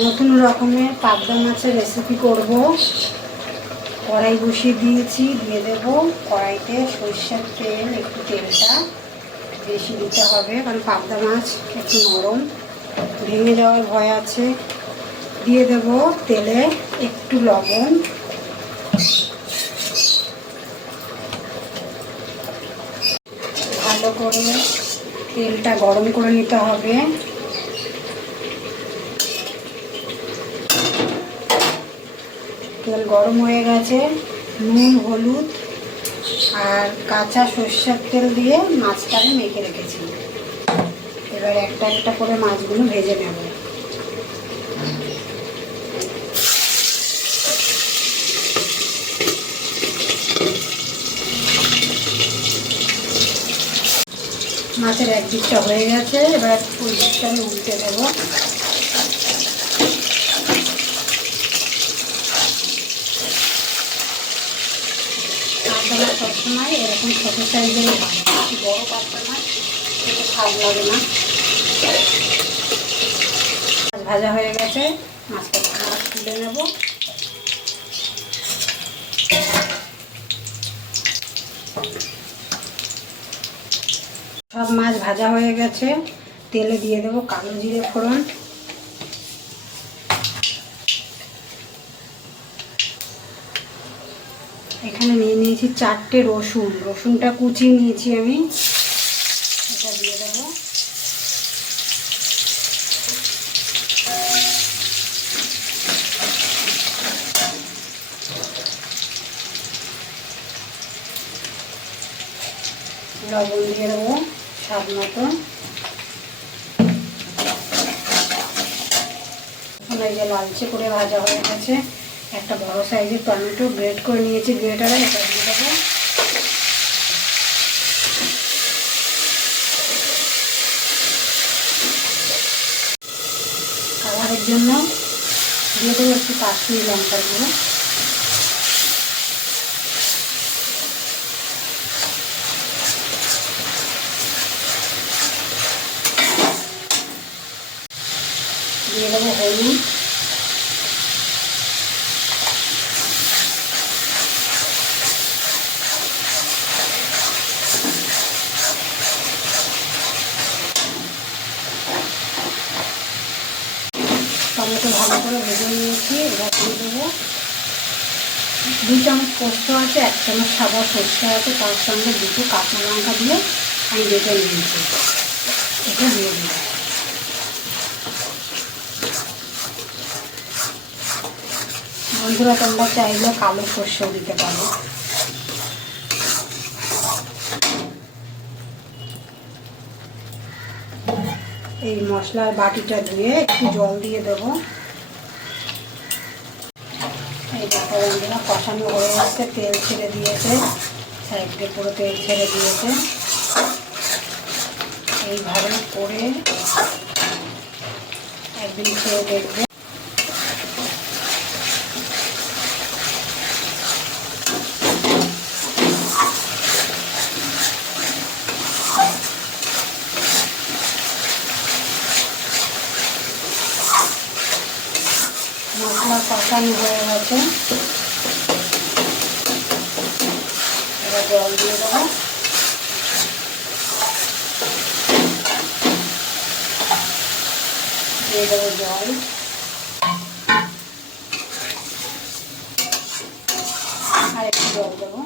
নতুন রকমের পাবদা মাছের রেসিপি করব। কড়াই বসিয়ে দিয়েছি, দিয়ে দেব কড়াইতে সরষের তেল। একটু তেলটা বেশি দিতে হবে, কারণ পাবদা মাছ একটু নরম, ভেঙে যাওয়ার ভয় আছে। দিয়ে দেব তেলে একটু লবণ, ভালো করে তেলটা গরম করে নিতে হবে। তেল গরম হয়ে গেছে, নুন, হলুদ আর কাঁচা সর্ষের তেল দিয়ে মাছটাকে মেখে রেখেছি। এবার একটা একটা করে মাছগুলো ভেজে নেব। মাছের এক দিকটা হয়ে গেছে, এবার ওই দিকটা আমি উল্টে দেবো। পাবদা মাছ সবসময় এরকম ছোটো সাইজের হয়, বড়ো পাবদা মাছ খেতে স্বাদ লাগে না। মাছ ভাজা হয়ে গেছে, মাছ তুলে নেব। সব মাছ ভাজা হয়ে গেছে, তেলে দিয়ে দেবো কালো জিরে ফোড়ন, এখানে নিয়ে নিয়েছি 4টে রসুন। রসুনটা কুচিয়ে নিয়েছি আমি, এটা দিয়ে দেবো। লবণ দিয়ে দেবো স্বাদ মতো। এই যে লালচে করে ভাজা হয়ে গেছে, একটা বড় সাইজের টমেটো গ্রেট করে নিয়েছি গ্রেটারে, এটা দিয়ে দেবো। কালারের জন্য দিয়ে দেবো একটু কাশ্মীরি লঙ্কা গুঁড়ো। দিয়ে দেবো হলুদ, টমেটো ভালো করে ভেজে নিয়েছি। এবার দিয়ে দেবো 2 চামচ পোস্ত আছে, 1 চামচ সাদা সর্ষে আছে, তার সঙ্গে 2টো কাঁচা লঙ্কা দিয়ে আমি বেটে নিয়েছি, এটা দিয়ে দেবো। বন্ধুরা, তোমরা চাইলে কালো সর্ষেও দিতে পারো। এই মশলার বাটিটা ধুয়ে একটু জল দিয়ে দেবো। এই দেখো বন্ধুরা, কষানো হয়ে আসছে, তেল ছেড়ে দিয়েছে, সাইডে পুরো তেল ছেড়ে দিয়েছে। এইভাবে করে একদিন খেয়ে দেখবে। মশলা কষানো হয়ে গেছে, এবার জল দিয়ে দেবো। দিয়ে দেবো জল, আর একটু জল দেবো।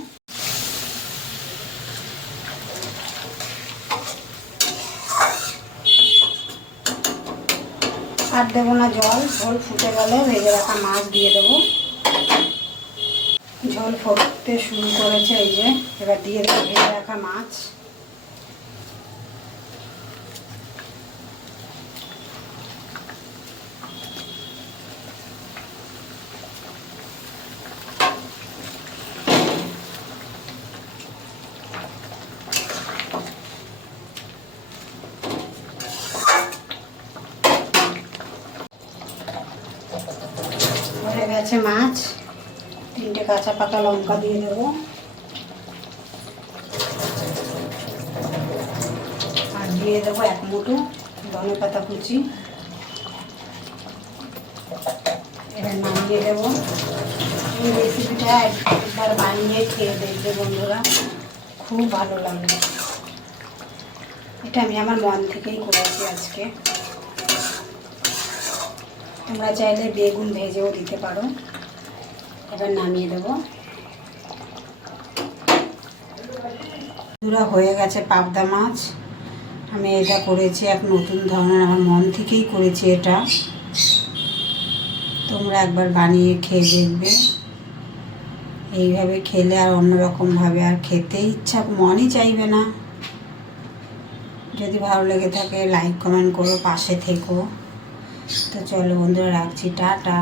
আর দেবো না জল, ঝোল ফুটে গেলে ভেজে রাখা মাছ দিয়ে দেবো। ঝোল ফুটতে শুরু করেছে, এই যে এবার দিয়ে দেবো ভেজে রাখা মাছ। হয়ে গেছে মাছ, 3টে কাঁচা পাকা লঙ্কা দিয়ে দেবো, আর দিয়ে দেবো 1 মুঠো ধনেপাতা কুচি। এবার নামিয়ে দেবো। এই রেসিপিটা একবার বানিয়ে খেয়ে দেখবে বন্ধুরা, খুব ভালো লাগবে। এটা আমি আমার মন থেকেই করেছি আজকে। তোমরা চাইলে বেগুন ভেজেও দিতে পারো। এবার নামিয়ে দেবো। বন্ধুরা, হয়ে গেছে পাবদা মাছ। আমি এটা করেছি এক নতুন ধরনের, আমার মন থেকেই করেছি এটা। তোমরা একবার বানিয়ে খেয়ে দেখবে। এইভাবে খেলে আর অন্যরকমভাবে আর খেতে ইচ্ছা মনই চাইবে না। যদি ভালো লেগে থাকে লাইক কমেন্ট করো, পাশে থেকো। তো চলো বন্ধুরা, রাখছি, টাটা।